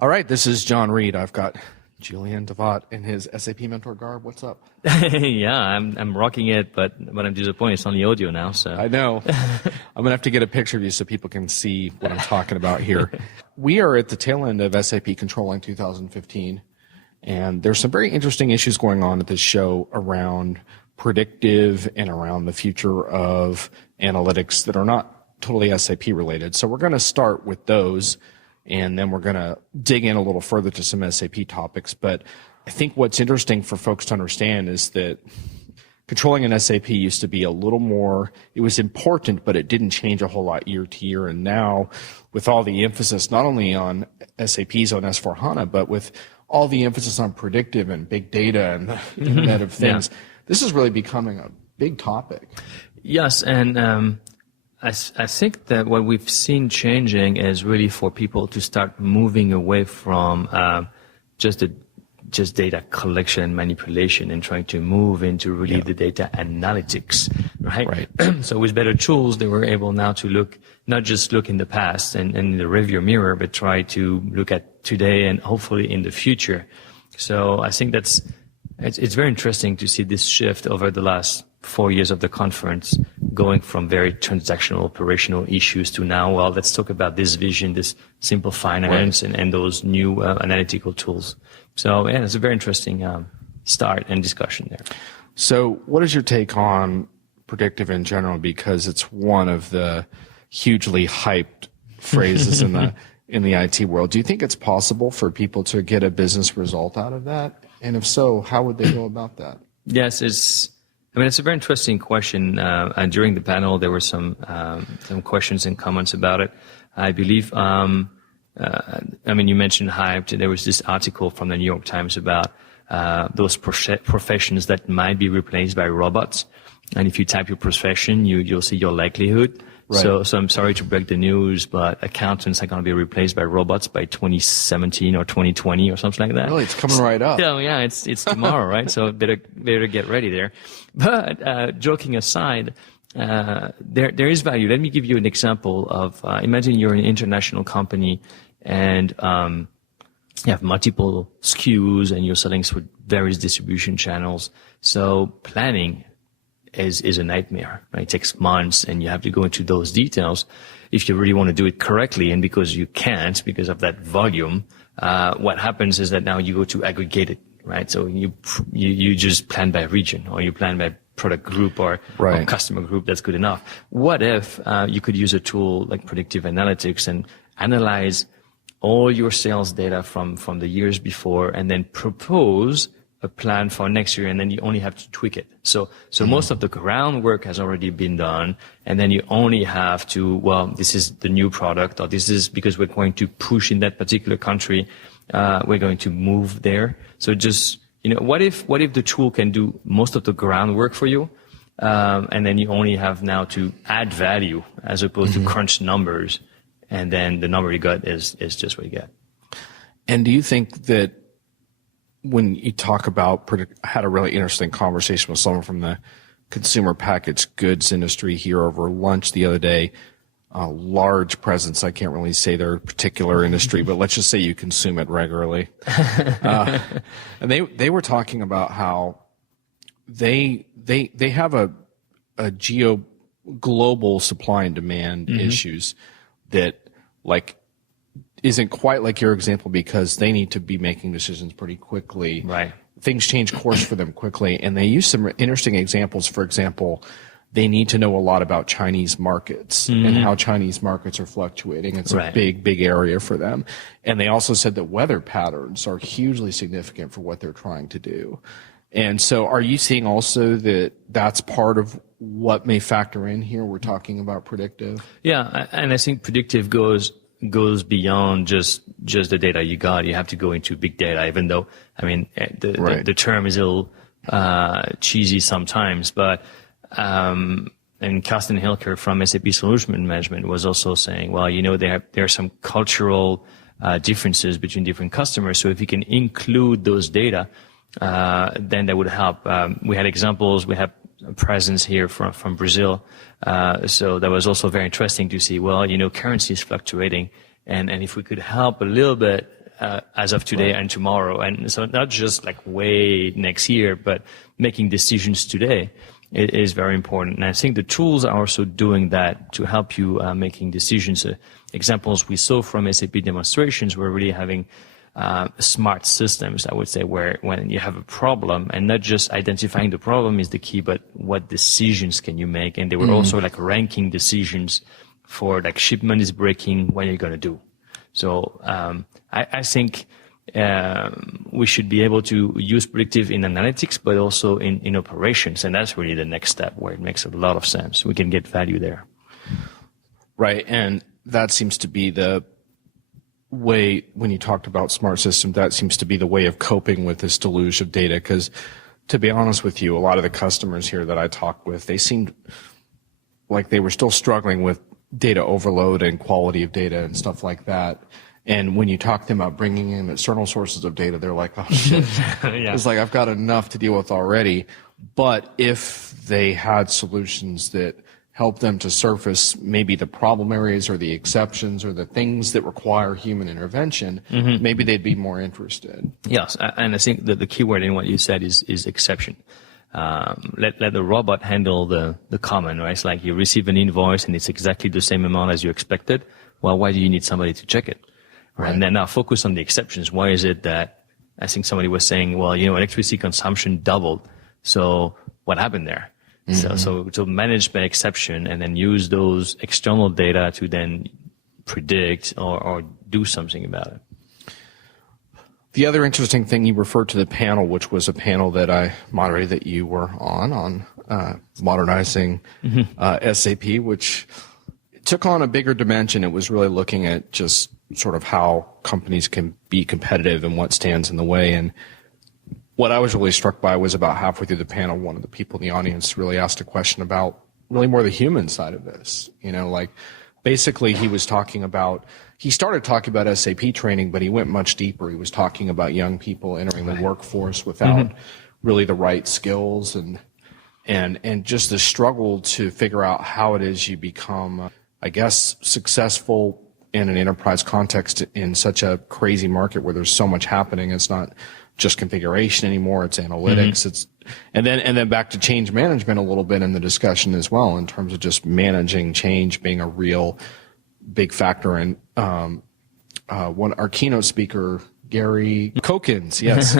All right, this is John Reed. I've got Julien Delvat in his SAP Mentor garb. What's up? Yeah, I'm rocking it, but I'm disappointed. It's only audio now, so. I know. I'm gonna have to get a picture of you so people can see what I'm talking about here. We are at the tail end of SAP Controlling 2015, and there's some very interesting issues going on at this show around predictive and around the future of analytics that are not totally SAP related. So we're going to start with those, and then we're going to dig in a little further to some SAP topics. But I think what's interesting for folks to understand is that controlling in SAP used to be a little more, it was important, but it didn't change a whole lot year to year. And now, with all the emphasis not only on SAP's on S4HANA, but with all the emphasis on predictive and big data and the Internet of Things, this is really becoming a big topic. Yes, and I think that what we've seen changing is really for people to start moving away from just data collection and manipulation and trying to move into really the data analytics, right? So with better tools, they were able now to not just look in the past and in the rearview mirror, but try to look at today and hopefully in the future. So I think it's very interesting to see this shift over the last 4 years of the conference, going from very transactional operational issues to now, well, let's talk about this vision, this simple finance and those new analytical tools. So yeah, it's a very interesting start and discussion there. So what is your take on predictive in general? Because it's one of the hugely hyped phrases in the IT world. Do you think it's possible for people to get a business result out of that? And if so, how would they go about that? Yes, it's a very interesting question. And during the panel, there were some questions and comments about it. I believe, you mentioned hyped. There was this article from the New York Times about those professions that might be replaced by robots. And if you type your profession, you'll see your likelihood. Right. So I'm sorry to break the news, but accountants are going to be replaced by robots by 2017 or 2020 or something like that. Really, it's coming right up. Yeah, it's tomorrow, right? So better get ready there. But joking aside, there is value. Let me give you an example of imagine you're an international company and you have multiple SKUs and you're selling through various distribution channels. So planning is a nightmare, right? It takes months and you have to go into those details if you really want to do it correctly. And because you can't, because of that volume, what happens is that now you go to aggregate it, right? So you just plan by region or you plan by product group or customer group. That's good enough. What if you could use a tool like predictive analytics and analyze all your sales data from the years before and then propose a plan for next year, and then you only have to tweak it. So most of the groundwork has already been done, and then you only have to, well, this is the new product, or this is because we're going to push in that particular country, we're going to move there. So just, what if the tool can do most of the groundwork for you, and then you only have now to add value as opposed to crunch numbers, and then the number you got is just what you get. And do you think that when you talk about, I had a really interesting conversation with someone from the consumer packaged goods industry here over lunch the other day. Large presence. I can't really say their particular industry, but let's just say you consume it regularly. And they were talking about how they have a global supply and demand issues that isn't quite like your example because they need to be making decisions pretty quickly. Right. Things change course for them quickly. And they use some interesting examples. For example, they need to know a lot about Chinese markets and how Chinese markets are fluctuating. It's a big, big area for them. And they also said that weather patterns are hugely significant for what they're trying to do. And so are you seeing also that that's part of what may factor in here? We're talking about predictive. Yeah. And I think predictive goes beyond just the data you got. You have to go into big data, even though, the term is a little cheesy sometimes, but and Carsten Hilker from SAP Solution Management was also saying, well, there are some cultural differences between different customers. So if you can include those data, then that would help. We had examples. We have a presence here from Brazil. So that was also very interesting to see, well, currency is fluctuating. And if we could help a little bit as of today and tomorrow. And so not just like way next year, but making decisions today is very important. And I think the tools are also doing that to help you making decisions. Examples we saw from SAP demonstrations were really having smart systems, I would say, where when you have a problem and not just identifying the problem is the key, but what decisions can you make? And they were also like ranking decisions for like shipment is breaking, what are you going to do? So I think we should be able to use predictive in analytics, but also in operations. And that's really the next step where it makes a lot of sense. We can get value there. Right. And that seems to be the way, when you talked about smart system, that seems to be the way of coping with this deluge of data. Because to be honest with you, a lot of the customers here that I talked with, they seemed like they were still struggling with data overload and quality of data and stuff like that. And when you talk to them about bringing in external sources of data, they're like, oh shit, Yeah. It's like, I've got enough to deal with already. But if they had solutions that help them to surface maybe the problem areas or the exceptions or the things that require human intervention, maybe they'd be more interested. Yes, and I think that the key word in what you said is exception. Let the robot handle the common, right? It's like you receive an invoice and it's exactly the same amount as you expected. Well, why do you need somebody to check it? Right. And then now focus on the exceptions. Why is it that I think somebody was saying, well, electricity consumption doubled. So what happened there? So to manage by exception and then use those external data to then predict or do something about it. The other interesting thing, you referred to the panel, which was a panel that I moderated that you were on modernizing SAP, which took on a bigger dimension. It was really looking at just sort of how companies can be competitive and what stands in the way. And what I was really struck by was about halfway through the panel, one of the people in the audience really asked a question about really more the human side of this. Like basically he started talking about SAP training, but he went much deeper. He was talking about young people entering the workforce without really the right skills and just the struggle to figure out how it is you become, I guess, successful in an enterprise context in such a crazy market where there's so much happening. It's not just configuration anymore, it's analytics, and then back to change management a little bit in the discussion as well, in terms of just managing change being a real big factor. And our keynote speaker, Gary Kokins, yes,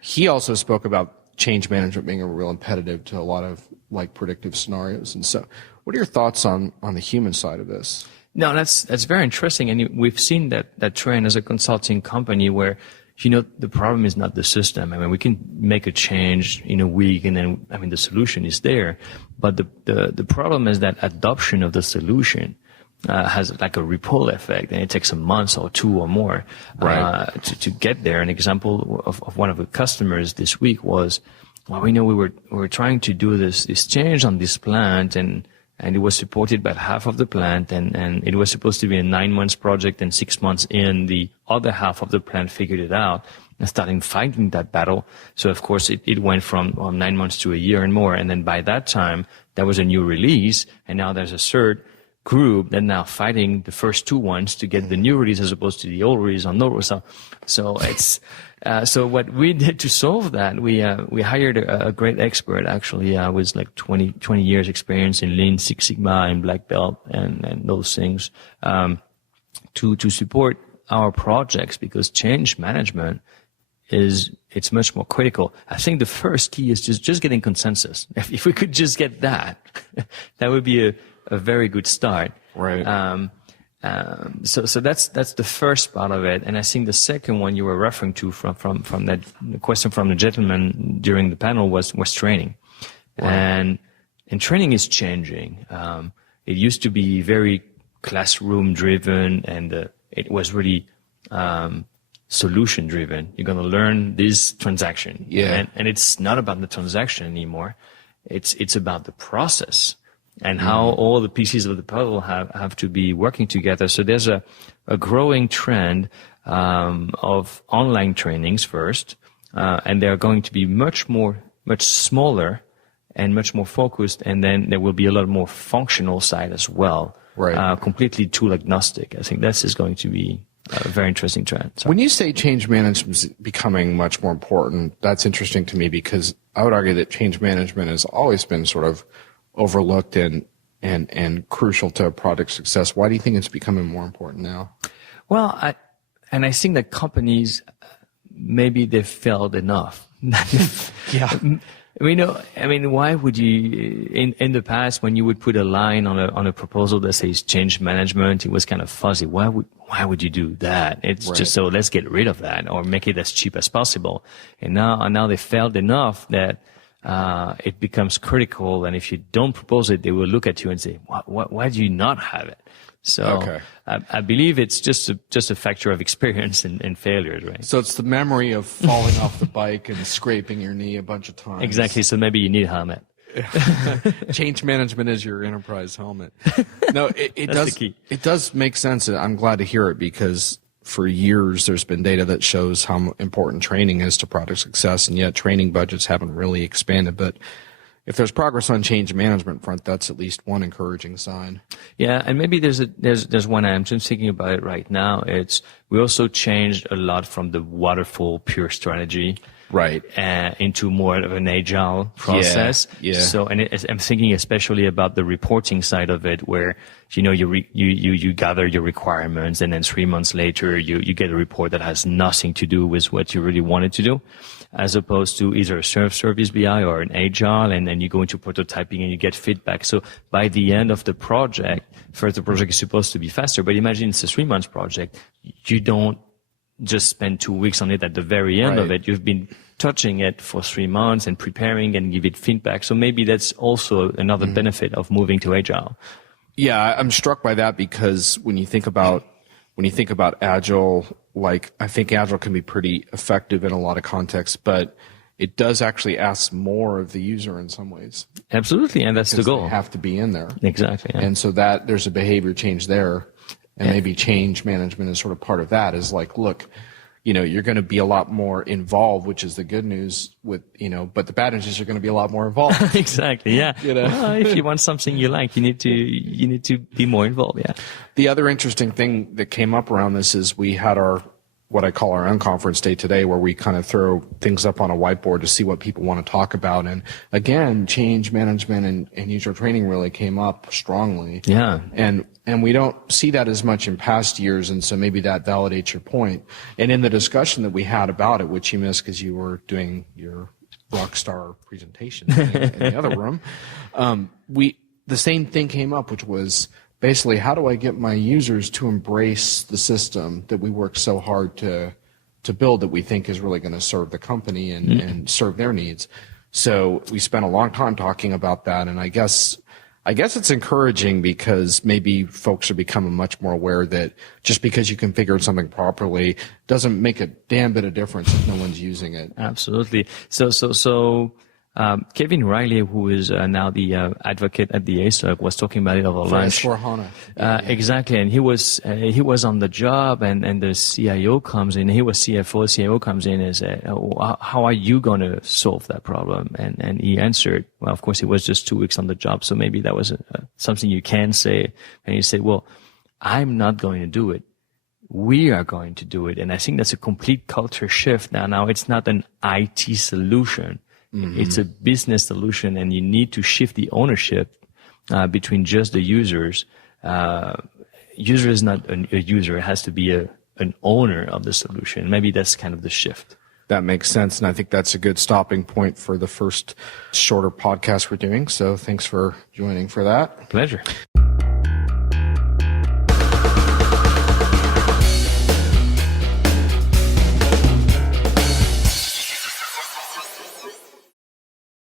he also spoke about change management being a real imperative to a lot of like predictive scenarios. And so what are your thoughts on the human side of this? No, that's very interesting. And we've seen that trend as a consulting company where, the problem is not the system. I mean, we can make a change in a week and then, the solution is there. But the problem is that adoption of the solution has like a ripple effect, and it takes a month or two or more to get there. An example of one of the customers this week was, well, we were trying to do this change on this plant, and it was supported by half of the plant, and it was supposed to be a 9 months project, and 6 months in, the other half of the plant figured it out and starting fighting that battle. So of course it went from 9 months to a year and more, and then by that time there was a new release, and now there's a third group that now fighting the first two ones to get the new release as opposed to the old release on no release. So it's so what we did to solve that, we hired a great expert, actually, with like 20 years experience in Lean Six Sigma and Black Belt and those things, to support our projects, because change management it's much more critical. I think the first key is just getting consensus. If we could just get that, that would be a very good start. Right. So that's the first part of it. And I think the second one you were referring to from that question from the gentleman during the panel was training. Right. And training is changing. It used to be very classroom driven, and it was really, solution driven. You're going to learn this transaction. Yeah. And it's not about the transaction anymore. It's about the process and how all the pieces of the puzzle have to be working together. So there's a growing trend of online trainings first, and they're going to be much smaller and much more focused, and then there will be a lot more functional side as well. Right. Completely tool agnostic. I think this is going to be a very interesting trend. So. When you say change management is becoming much more important, that's interesting to me because I would argue that change management has always been sort of overlooked and crucial to project success. Why do you think it's becoming more important now? Well, I think that companies, maybe they've failed enough. Yeah. Why would you, in the past, when you would put a line on a proposal that says change management, it was kind of fuzzy. Why would you do that? It's right. just so let's get rid of that or make it as cheap as possible. And now they failed enough that, it becomes critical. And if you don't propose it, they will look at you and say, why do you not have it? So okay. I believe it's just a factor of experience and failures, right? So it's the memory of falling off the bike and scraping your knee a bunch of times. Exactly. So maybe you need a helmet. Change management is your enterprise helmet. No, it That's does. the key. It does make sense. I'm glad to hear it because for years there's been data that shows how important training is to product success, and yet training budgets haven't really expanded. But if there's progress on change management front, that's at least one encouraging sign. Yeah, and maybe there's one I'm just thinking about it right now. We also changed a lot from the waterfall pure strategy, right, into more of an agile process. Yeah. So, I'm thinking especially about the reporting side of it, where you gather your requirements, and then 3 months later you get a report that has nothing to do with what you really wanted to do, as opposed to either a service BI or an agile, and then you go into prototyping and you get feedback. So by the end of the project, first the project is supposed to be faster, but imagine it's a 3 months project. You don't just spend 2 weeks on it at the very end of it. You've been touching it for 3 months and preparing and give it feedback. So maybe that's also another benefit of moving to agile. Yeah, I'm struck by that because when you think about agile, like I think agile can be pretty effective in a lot of contexts, but it does actually ask more of the user in some ways. Absolutely, and that's the goal. They have to be in there. Exactly. Yeah. And so that there's a behavior change there, and maybe change management is sort of part of that. Is like, look, you're going to be a lot more involved, which is the good news with, but the bad news is you're going to be a lot more involved. Exactly. Yeah. Well, if you want something you like, you need to be more involved. Yeah. The other interesting thing that came up around this is we had what I call our unconference day today, where we kind of throw things up on a whiteboard to see what people want to talk about. And again, change management and user training really came up strongly. Yeah. And we don't see that as much in past years, and so maybe that validates your point. And in the discussion that we had about it, which you missed because you were doing your rock star presentation in the other room, the same thing came up, which was basically, how do I get my users to embrace the system that we work so hard to build, that we think is really going to serve the company and serve their needs? So we spent a long time talking about that, and I guess it's encouraging because maybe folks are becoming much more aware that just because you configured something properly doesn't make a damn bit of difference if no one's using it. Absolutely. So Kevin Riley, who is now the advocate at the ASOC, was talking about it over lunch. S/4HANA. Exactly, and he was on the job, and the CIO comes in. He was CFO. CIO comes in and said, "How are you going to solve that problem?" And he answered, "Well, of course, he was just 2 weeks on the job, so maybe that was something you can say." And he said, "Well, I'm not going to do it. We are going to do it." And I think that's a complete culture shift now. Now it's not an IT solution. Mm-hmm. It's a business solution, and you need to shift the ownership between just the users. User is not a user; it has to be an owner of the solution. Maybe that's kind of the shift. That makes sense, and I think that's a good stopping point for the first shorter podcast we're doing. So thanks for joining for that. Pleasure.